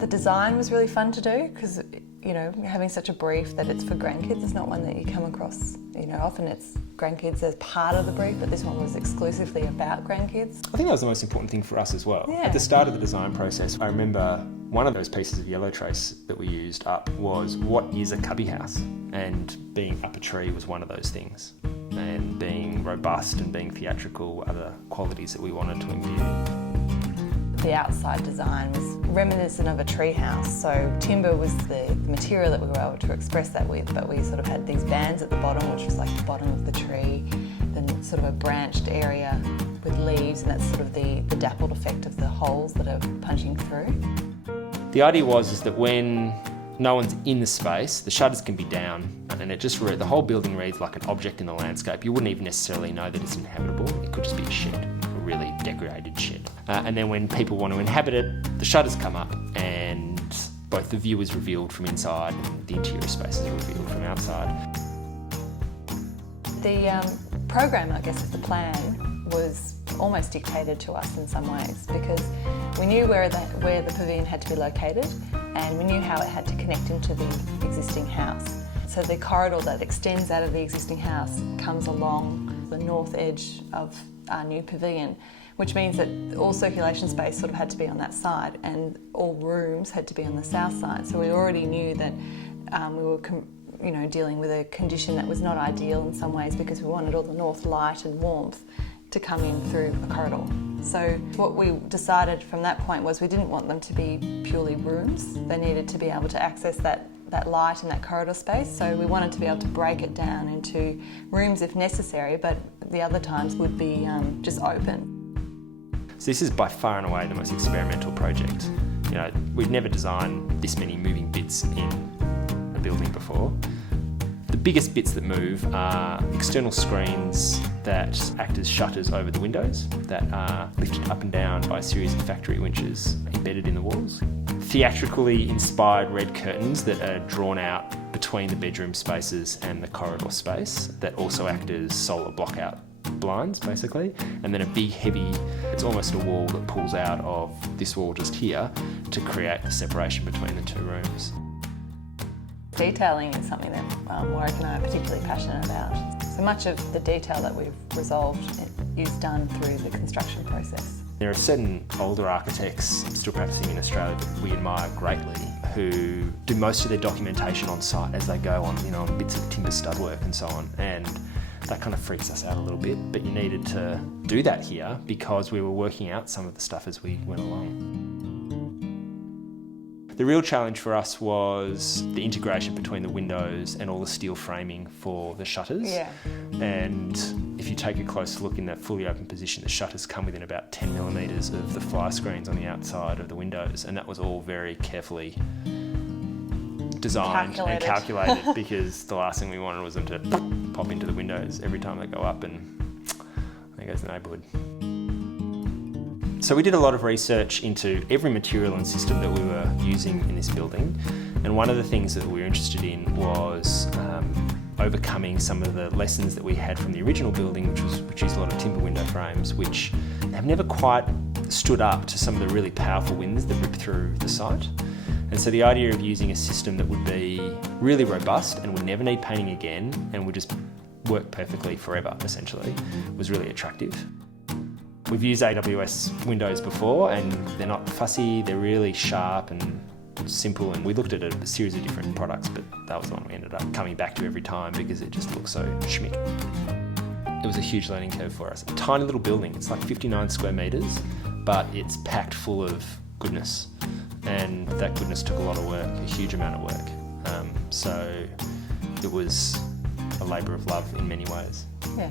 The design was really fun to do because, you know, having such a brief that it's for grandkids is not one that you come across. You know, often it's grandkids as part of the brief, but this one was exclusively about grandkids. I think that was the most important thing for us as well. Yeah. At the start of the design process, I remember one of those pieces of yellow trace that we used up was what is a cubby house? And being up a tree was one of those things. And being robust and being theatrical were other qualities that we wanted to imbue. The outside design was reminiscent of a tree house, so timber was the material that we were able to express that with, but we sort of had these bands at the bottom, which was like the bottom of the tree, then sort of a branched area with leaves, and that's sort of the dappled effect of the holes that are punching through. The idea was that when no one's in the space, the shutters can be down, and it just the whole building reads like an object in the landscape. You wouldn't even necessarily know that it's inhabitable. It could just be a shed, a really decorated shed. And then when people want to inhabit it, the shutters come up, and both the view is revealed from inside and the interior space is revealed from outside. The program, I guess, of the plan was almost dictated to us in some ways, because we knew where the pavilion had to be located, and we knew how it had to connect into the existing house. So the corridor that extends out of the existing house comes along the north edge of our new pavilion, which means that all circulation space sort of had to be on that side, and all rooms had to be on the south side. So we already knew that we were dealing with a condition that was not ideal in some ways, because we wanted all the north light and warmth to come in through a corridor. So what we decided from that point was we didn't want them to be purely rooms. They needed to be able to access that light and that corridor space. So we wanted to be able to break it down into rooms if necessary, but the other times would be just open. So this is by far and away the most experimental project. You know, we've never designed this many moving bits in a building before. The biggest bits that move are external screens that act as shutters over the windows that are lifted up and down by a series of factory winches embedded in the walls. Theatrically inspired red curtains that are drawn out between the bedroom spaces and the corridor space that also act as solar blockout blinds, basically. And then a big, heavy, it's almost a wall that pulls out of this wall just here to create the separation between the two rooms. Detailing is something that Warwick and I are particularly passionate about. So much of the detail that we've resolved is done through the construction process. There are certain older architects still practicing in Australia that we admire greatly, who do most of their documentation on site as they go on, on bits of timber stud work and so on. And that kind of freaks us out a little bit, but you needed to do that here because we were working out some of the stuff as we went along. The real challenge for us was the integration between the windows and all the steel framing for the shutters. Yeah. And if you take a close look in that fully open position, the shutters come within about 10 millimetres of the fly screens on the outside of the windows, and that was all very carefully designed and calculated because the last thing we wanted was them to pop into the windows every time they go up, and there goes the neighbourhood. So we did a lot of research into every material and system that we were using in this building, and one of the things that we were interested in was overcoming some of the lessons that we had from the original building, which used a lot of timber window frames, which have never quite stood up to some of the really powerful winds that rip through the site. And so the idea of using a system that would be really robust and would never need painting again and would just work perfectly forever, essentially, was really attractive. We've used AWS windows before, and they're not fussy, they're really sharp and simple, and we looked at a series of different products, but that was the one we ended up coming back to every time because it just looked so schmick. It was a huge learning curve for us. A tiny little building, it's like 59 square metres, but it's packed full of goodness, and that goodness took a lot of work, a huge amount of work. So it was a labour of love in many ways. Yeah.